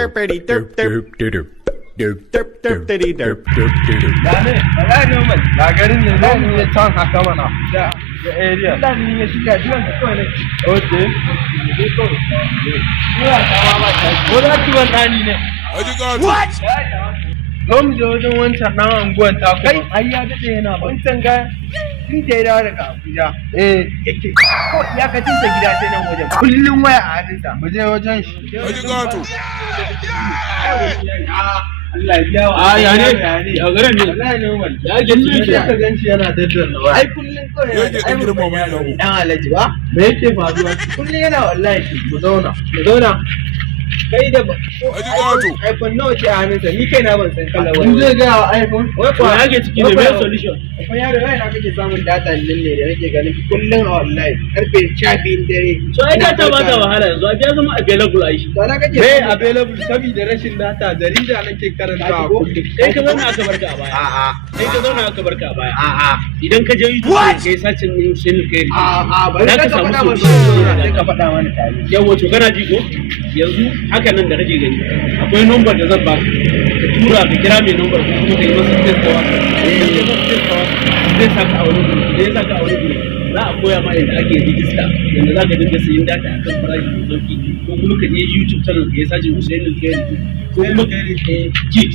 derpity derp derp derp derp derp diddy derp derp Dane, wallahi normal. Ga garin ne zan iya can haka mana. Da area. Dan ni ya shiga jiran ka kawai ne. Okay. Ina tawa ba ta. Wala kiwon dani ne. What? Zo mu je wajen wancan ɗan anguwan ta kai ai ya daɗe yana ba. Wancan ga tun da ya dawo daga Abuja. Yake ko iyakacin sa gida sai nan wajen. Kullum waya a hannunsa. Mu je wajen shi. Allah ya biya wa. Ya ne? Ya garin ne. Allah ne wal. Ya gani ne ka ganci yana daddanna waya. Ai kullum kawai ai girma mai dan Alhaji ba. Me yake faruwa? Kullum yana wallahi mu zauna. Kai da iPhone nawa ce a hannunsa ni kai na ban san kala wani. Zai ga wa iPhone? Wai kwa yake ciki ne mai solution. Kuma yaro wai na kake samun data nan ne da nake ganin kullun a wallahi karfe 12 dare. So ai data ba ta wahala yanzu a biya zama available ai shi. To na kake available saboda rashin data jarida nake karantawa kullum. Kai ka zauna aka barka a baya. A'a. Kai ka zauna aka barka a baya. A'a. Idan ka je YouTube kai sacin din shin kai. A'a bari ka samu solution ka faɗa mana tare. Yawa to kana ji ko? Yanzu haka nan da kake gani akwai number da zan baka ka tura ka kira mai number ko kuma kai masa test kawa zai saka a wani guri da ya saka a wani guri za a koya ma yadda ake register yadda za ka dinga sayin data akan farashi mai sauki ko kuma ka je YouTube channel ka yi sajin Hussein Alkhairi ko kuma ka je Kit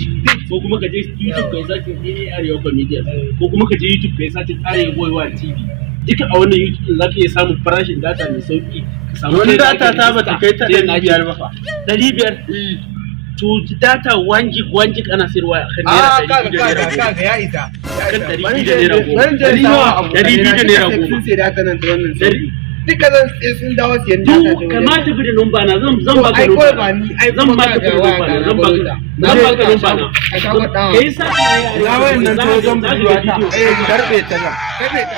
ko kuma ka je YouTube ka yi sajin Arewa Comedian ko kuma ka je YouTube ka yi sajin Arewa Boywa TV duka a wannan YouTube za ka iya samun farashin data mai sauki. Wani data ta bata kai ta 500 ba fa. 500? To data 1 gig ana sayarwa kan naira 200 kaga ya isa. Kan 200 da naira 10. 200 da naira 10. Sun sai data nan da wannan sai. Duka zan sai sun dawo siyan data da. Kamata bi da number na zan baka number. Zan baka number na zan baka number na. Kai sa na wannan to zan buɗe ta. Karbe ta nan. Karbe ta.